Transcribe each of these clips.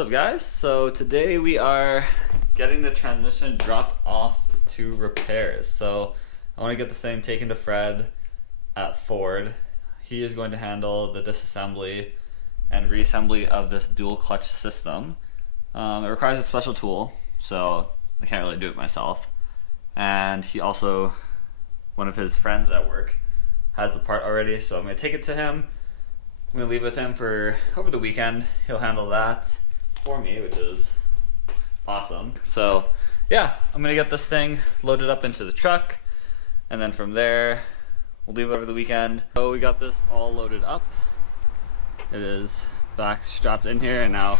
What's up, guys? So today we are getting the transmission dropped off to repairs. So I want to get this thing taken to Fred at Ford. He is going to handle the disassembly and reassembly of this dual clutch system. It requires a special tool, so I can't really do it myself. And he also, one of his friends at work, has the part already, so I'm going to take it to him. I'm going to leave it with him for over the weekend. He'll handle that for me, which is awesome. So yeah, I'm going to get this thing loaded up into the truck, and then from there we'll leave it over the weekend. So we got this all loaded up. It is back strapped in here, and now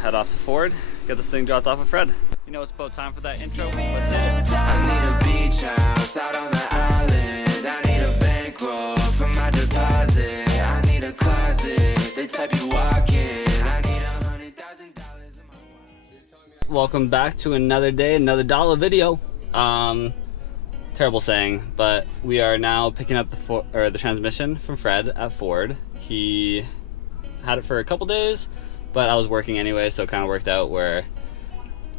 head off to Ford, get this thing dropped off with Fred. You know it's about time for that intro. Let's hit it. I need a beach house out on the island. I need a bankroll for my deposit. I need a closet, the type you walk in. I need $100,000 in my wallet. Welcome back to another day, another dollar video. Terrible saying, but we are now picking up the transmission from Fred at Ford. He had it for a couple days, but I was working anyway, so it kind of worked out where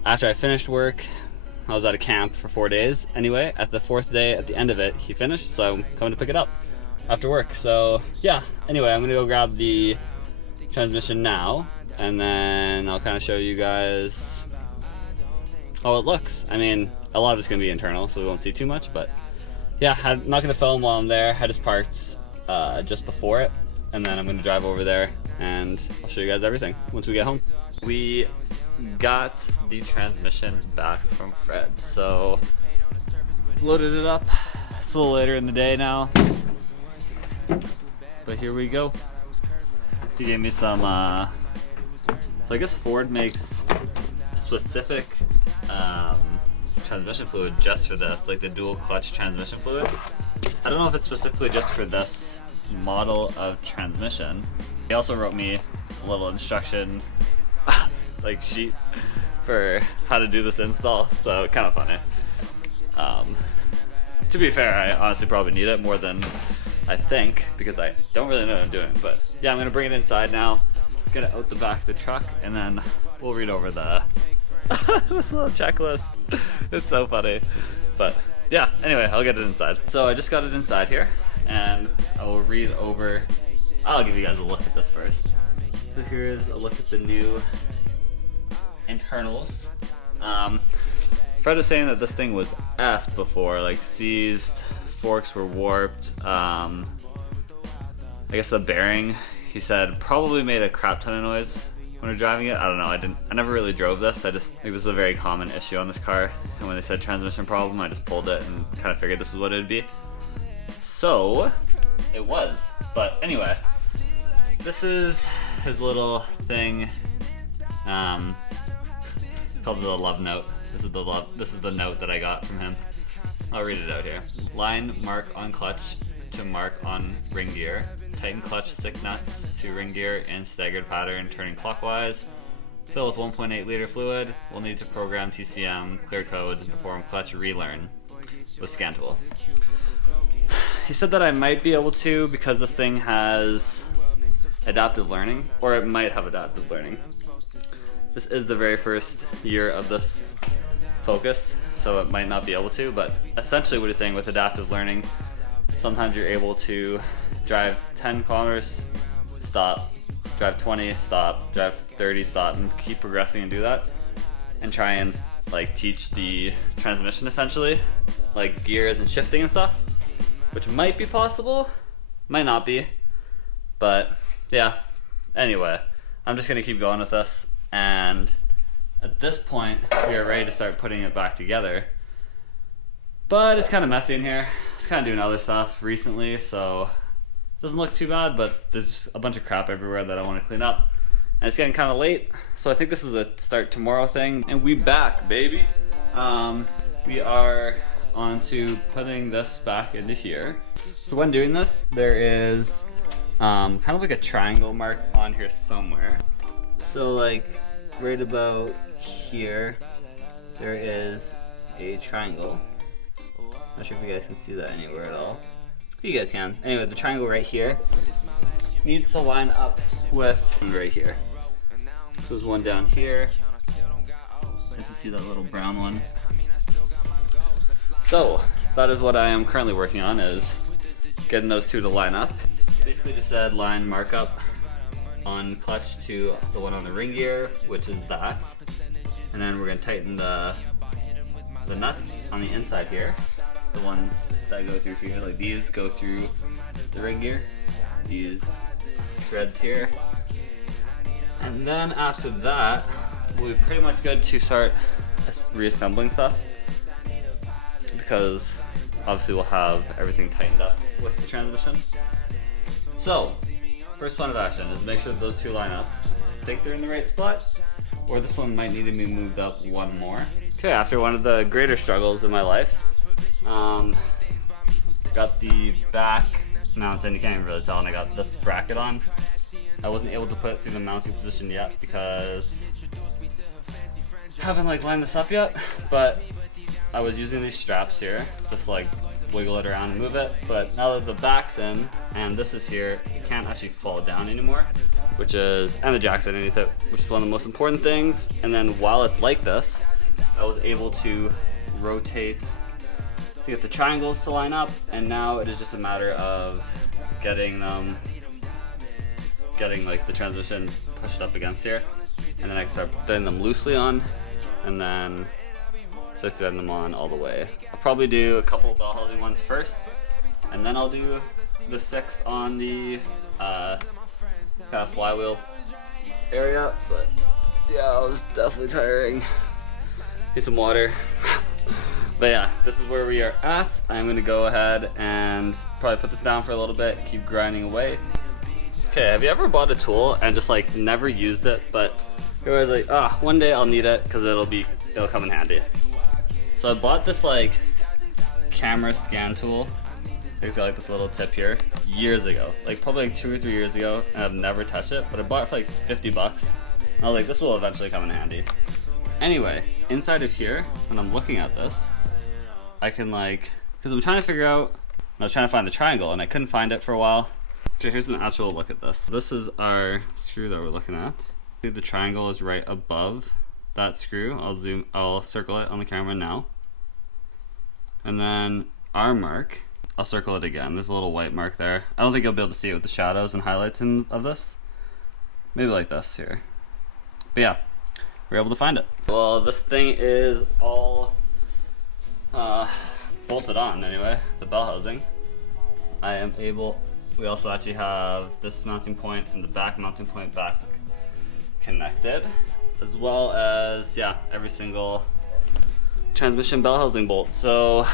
after I finished work, I was at a camp for 4 days anyway. At the fourth day, at the end of it, he finished, so I'm coming to pick it up after work. So yeah, anyway, I'm gonna go grab the transmission now, and then I'll kind of show you guys how it looks. I mean, a lot of it's gonna be internal, so we won't see too much, but yeah, I'm not gonna film while I'm there. I just parked just before it, and then I'm gonna drive over there and I'll show you guys everything once we get home. We got the transmission back from Fred, so loaded it up. It's a little later in the day now, but here we go. He gave me some so I guess Ford makes specific transmission fluid just for this, like the dual clutch transmission fluid. I don't know if it's specifically just for this model of transmission. He also wrote me a little instruction like sheet for how to do this install, so kind of funny. To be fair, I honestly probably need it more than I think, because I don't really know what I'm doing. But yeah, I'm gonna bring it inside now, get it out the back of the truck, and then we'll read over the this little checklist. It's so funny. But yeah, anyway, I'll get it inside. So I just got it inside here, and I will read over. I'll give you guys a look at this first. So here's a look at the new internals. Fred was saying that this thing was effed before, like seized, forks were warped. I guess the bearing, he said, probably made a crap ton of noise when we were driving it. I don't know, I never really drove this. I just think this is a very common issue on this car, and when they said transmission problem, I just pulled it and kind of figured this is what it would be. So it was. But anyway, this is his little thing, called the love note. This is the note that I got from him. I'll read it out here. Line mark on clutch to mark on ring gear. Tighten clutch stick nuts to ring gear in staggered pattern, turning clockwise. Fill with 1.8 liter fluid. We'll need to program TCM, clear codes, and perform clutch relearn with scan tool. He said that I might be able to, because this thing has adaptive learning, or it might have adaptive learning. This is the very first year of this Focus, so it might not be able to, but essentially what he's saying with adaptive learning, sometimes you're able to drive 10 kilometers, stop, drive 20, stop, drive 30, stop, and keep progressing and do that, and try and like teach the transmission essentially, like gears and shifting and stuff, which might be possible, might not be, but yeah. Anyway, I'm just gonna keep going with this, and at this point, we are ready to start putting it back together. But it's kind of messy in here. I was kind of doing other stuff recently, so it doesn't look too bad, but there's a bunch of crap everywhere that I want to clean up. And it's getting kind of late, so I think this is a start tomorrow thing. And we back, baby. We are on to putting this back into here. So when doing this, there is kind of like a triangle mark on here somewhere. So like right about here, there is a triangle. Not sure if you guys can see that anywhere at all. You guys can. Anyway, the triangle right here needs to line up with right here. So there's one down here. You can see that little brown one. So that is what I am currently working on, is getting those two to line up. Basically just said line markup on clutch to the one on the ring gear, which is that. And then we're gonna tighten the nuts on the inside here. The ones that go through here, like these go through the ring gear. These threads here. And then after that, we'll be pretty much good to start reassembling stuff, because obviously we'll have everything tightened up with the transmission. So, first plan of action is make sure that those two line up. I think they're in the right spot, or this one might need to be moved up one more. Okay, after one of the greater struggles in my life, got the back mount, and you can't even really tell, and I got this bracket on. I wasn't able to put it through the mounting position yet because I haven't lined this up yet, but I was using these straps here, just wiggle it around and move it. But now that the back's in and this is here, it can't actually fall down anymore, and the jack's underneath it, which is one of the most important things. And then while it's like this, I was able to rotate to get the triangles to line up, and now it is just a matter of getting the transmission pushed up against here, and then I can start putting them loosely on, and then start getting them on all the way. I'll probably do a couple of bell housing ones first, and then I'll do the 6 on the kind of flywheel area. But yeah, it was definitely tiring. Need some water. But yeah, this is where we are at. I'm gonna go ahead and probably put this down for a little bit, keep grinding away. Okay, have you ever bought a tool and just never used it, but you're always one day I'll need it because it'll come in handy. So I bought this camera scan tool. It's got this little tip here years ago, probably 2 or 3 years ago, and I've never touched it, but I bought it for 50 bucks. I was this will eventually come in handy. Anyway, inside of here, when I'm looking at this, I can because I'm trying to figure out, I was trying to find the triangle and I couldn't find it for a while. Okay, here's an actual look at this. This is our screw that we're looking at. The triangle is right above that screw. I'll circle it on the camera now. And then our mark, I'll circle it again. There's a little white mark there. I don't think you'll be able to see it with the shadows and highlights of this. Maybe like this here. But yeah, we're able to find it. Well, this thing is all bolted on anyway, the bell housing. We also actually have this mounting point and the back mounting point back connected, as well as, yeah, every single transmission bell housing bolt. So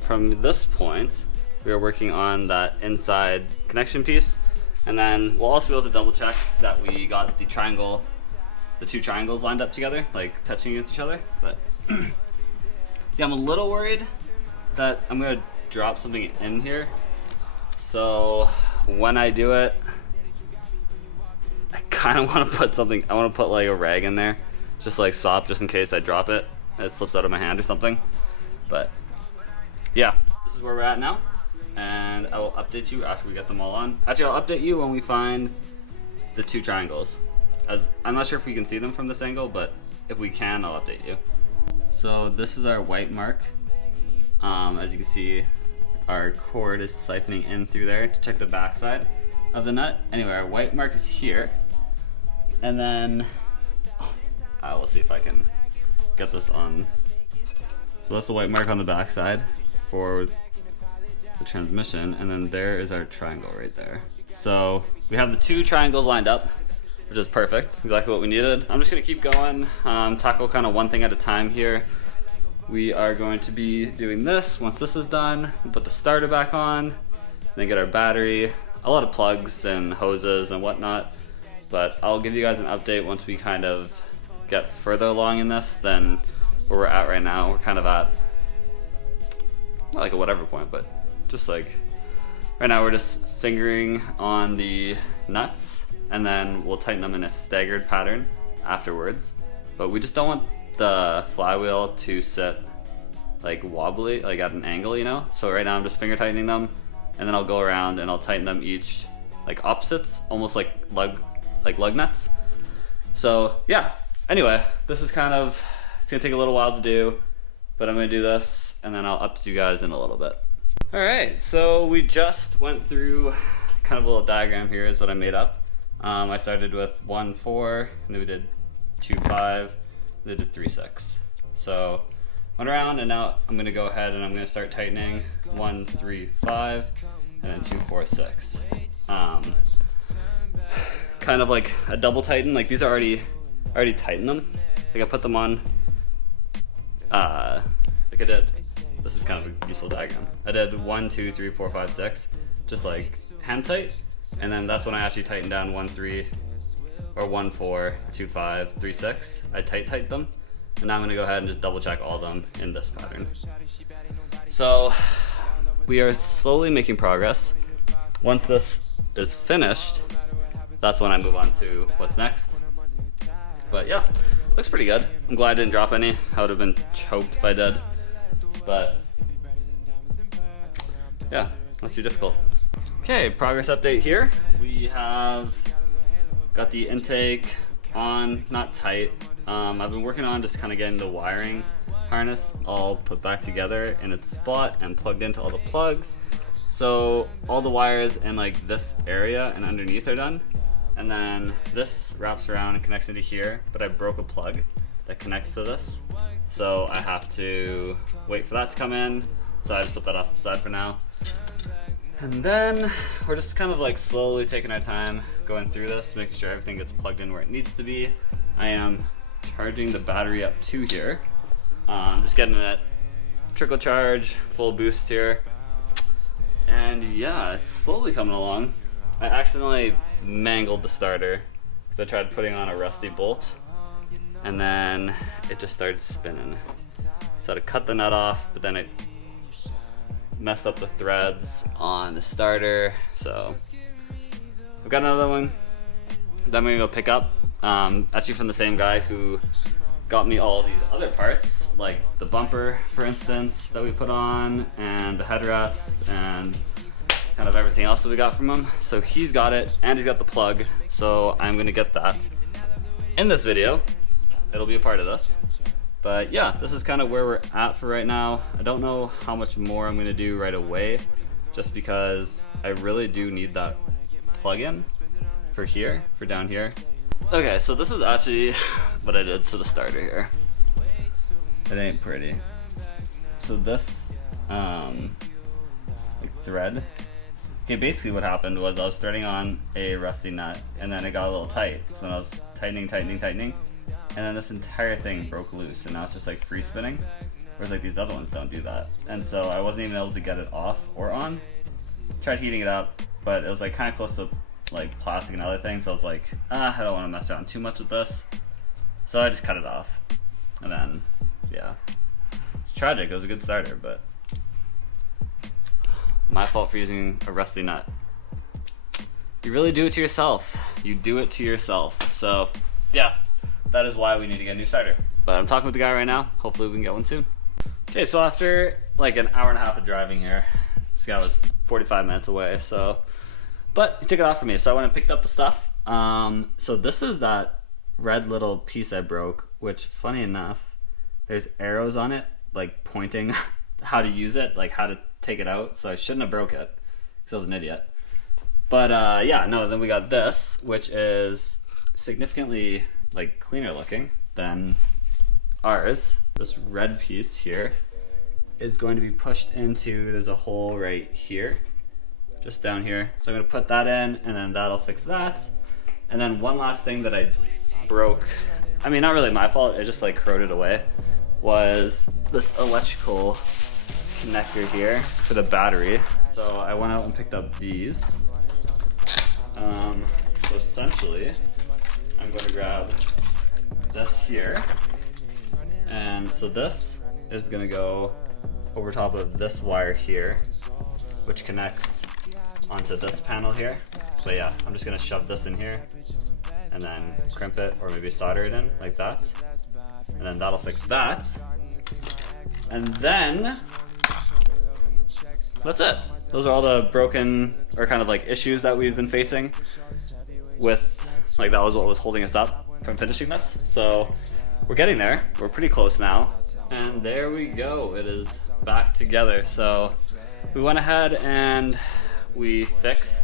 from this point, we are working on that inside connection piece, and then we'll also be able to double check that we got the two triangles lined up together, touching against each other. But yeah, I'm a little worried that I'm gonna drop something in here. So when I do it, I kind of want to put something, I want to put a rag in there, just stop, just in case I drop it, it slips out of my hand or something. But yeah, this is where we're at now, and I will update you after we get them all on. Actually, I'll update you when we find the two triangles. I'm not sure if we can see them from this angle, but if we can, I'll update you. So this is our white mark. As you can see, our cord is siphoning in through there to check the backside of the nut. Anyway, our white mark is here, and then I will see if I can get this on. So that's the white mark on the backside for the transmission, and then there is our triangle right there. So we have the two triangles lined up, which is perfect, exactly what we needed. I'm just gonna keep going, tackle kind of one thing at a time here. We are going to be doing this. Once this is done, we'll put the starter back on, then get our battery, a lot of plugs and hoses and whatnot. But I'll give you guys an update once we kind of get further along in this than where we're at right now. We're kind of at, not a whatever point, but just right now we're just fingering on the nuts, and then we'll tighten them in a staggered pattern afterwards. But we just don't want the flywheel to sit wobbly, at an angle, So right now I'm just finger tightening them, and then I'll go around and I'll tighten them each opposites, almost like lug nuts. So yeah, anyway, this is kind of, it's gonna take a little while to do, but I'm gonna do this and then I'll update you guys in a little bit. All right, so we just went through kind of a little diagram here is what I made up. I started with 1, 4, and then we did 2, 5, then did 3, 6. So went around, and now I'm gonna go ahead and I'm gonna start tightening 1, 3, 5, and then 2, 4, 6. Kind of like a double tighten. Like these are already tightened them. Like I put them on. Like I did. This is kind of a useful diagram. I did 1, 2, 3, 4, 5, 6, just like hand tight, and then that's when I actually tightened down 1, 3, or 1, 4, 2, 5, 3, 6. I tighten them, and now I'm gonna go ahead and just double check all of them in this pattern. So we are slowly making progress. Once this is finished, that's when I move on to what's next. But yeah, looks pretty good. I'm glad I didn't drop any. I would have been choked if I did. But yeah, not too difficult. Okay, progress update here. We have got the intake on, not tight. I've been working on just kind of getting the wiring harness all put back together in its spot and plugged into all the plugs. So all the wires in like this area and underneath are done. And then this wraps around and connects into here, but I broke a plug that connects to this. So I have to wait for that to come in. So I just put that off the side for now. And then we're just kind of like slowly taking our time going through this, making sure everything gets plugged in where it needs to be. I am charging the battery up to here. Just getting it trickle charge, full boost here. And yeah, it's slowly coming along. I accidentally mangled the starter because I tried putting on a rusty bolt, and then it just started spinning. So I had to cut the nut off, but then it messed up the threads on the starter. So I've got another one that I'm gonna go pick up, actually from the same guy who got me all these other parts, like the bumper, for instance, that we put on, and the headrests, and kind of everything else that we got from him. So he's got it, and he's got the plug, so I'm gonna get that in this video. It'll be a part of this. But yeah, this is kind of where we're at for right now. I don't know how much more I'm gonna do right away, just because I really do need that plug-in for here, for down here. Okay, so this is actually what I did to the starter here. It ain't pretty. So this, like thread. Okay, basically what happened was I was threading on a rusty nut, and then it got a little tight. So when I was tightening, and then this entire thing broke loose, and now it's just like free spinning. Whereas like these other ones don't do that. And so I wasn't even able to get it off or on. Tried heating it up, but it was like kind of close to like plastic and other things, so I was like, I don't want to mess around too much with this. So I just cut it off. And then, yeah. It's tragic, it was a good starter, but my fault for using a rusty nut. You really do it to yourself. You do it to yourself. So, yeah, that is why we need to get a new starter. But I'm talking with the guy right now. Hopefully we can get one soon. Okay, so after like an hour and a half of driving here, this guy was 45 minutes away, so, but he took it off for me, so I went and picked up the stuff. So this is that red little piece I broke, which funny enough, there's arrows on it, like pointing how to use it, like how to take it out, so I shouldn't have broke it, because I was an idiot. But yeah, no, then we got this, which is significantly like cleaner looking than ours. This red piece here is going to be pushed into, there's a hole right here, just down here. So I'm gonna put that in, and then that'll fix that. And then one last thing that I broke, I mean, not really my fault, it just like corroded away, was this electrical connector here for the battery. So I went out and picked up these. So essentially, I'm going to grab this here. And so this is going to go over top of this wire here, which connects onto this panel here. So yeah, I'm just going to shove this in here and then crimp it, or maybe solder it in like that. And then that'll fix that. And then that's it. Those are all the broken or kind of like issues that we've been facing with, like that was what was holding us up. from finishing this. So we're getting there. We're pretty close now. And there we go. It is back together. So we went ahead and we fixed,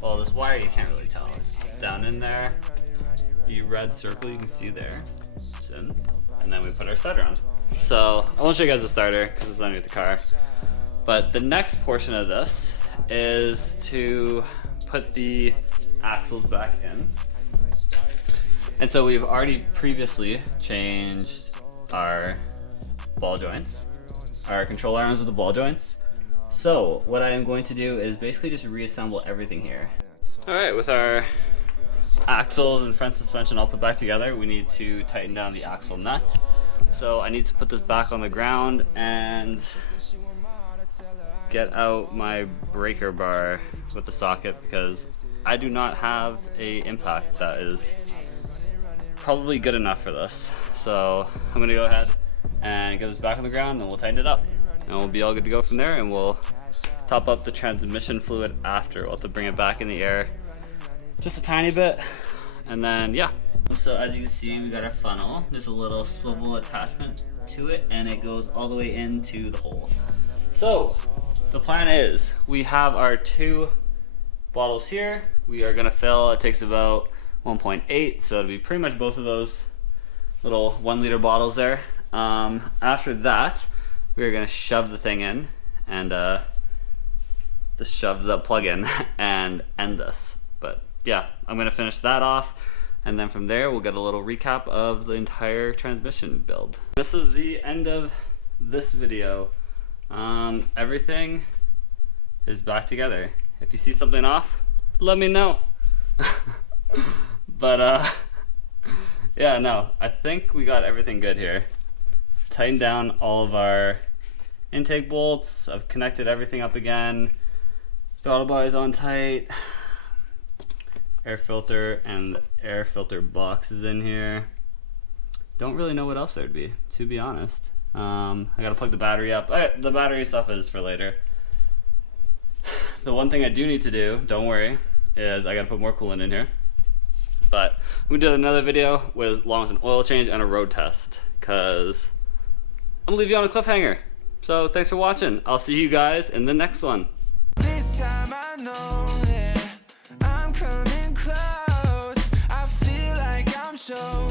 well, this wire you can't really tell. It's down in there. The red circle you can see there. It's in. And then we put our starter on. So I won't show you guys the starter because it's underneath the car. But the next portion of this is to put the axles back in. And so we've already previously changed our ball joints, our control arms with the ball joints. So what I am going to do is basically just reassemble everything here. All right, with our axles and front suspension all put back together, we need to tighten down the axle nut. So I need to put this back on the ground and get out my breaker bar with the socket because I do not have a impact that is probably good enough for this. So I'm gonna go ahead and get this back on the ground and we'll tighten it up. And we'll be all good to go from there, and we'll top up the transmission fluid after. We'll have to bring it back in the air just a tiny bit, and then yeah. So as you can see, we got our funnel. There's a little swivel attachment to it and it goes all the way into the hole. So the plan is we have our 2 bottles here. We are gonna fill, it takes about 1.8, so it'll be pretty much both of those little 1 liter bottles there. After that, we're gonna shove the thing in and just shove the plug in and end this. But yeah, I'm gonna finish that off, and then from there we'll get a little recap of the entire transmission build. This is the end of this video. Everything is back together. If you see something off, let me know. But yeah, no, I think we got everything good here. Tightened down all of our intake bolts. I've connected everything up again. Throttle bar is on tight. Air filter and the air filter box is in here. Don't really know what else there'd be, to be honest. I gotta plug the battery up. The battery stuff is for later. The one thing I do need to do, don't worry, is I gotta put more coolant in here. But we did another video along with an oil change and a road test, cause I'm gonna leave you on a cliffhanger. So thanks for watching. I'll see you guys in the next one. This time I know that I'm coming close. I feel like I'm so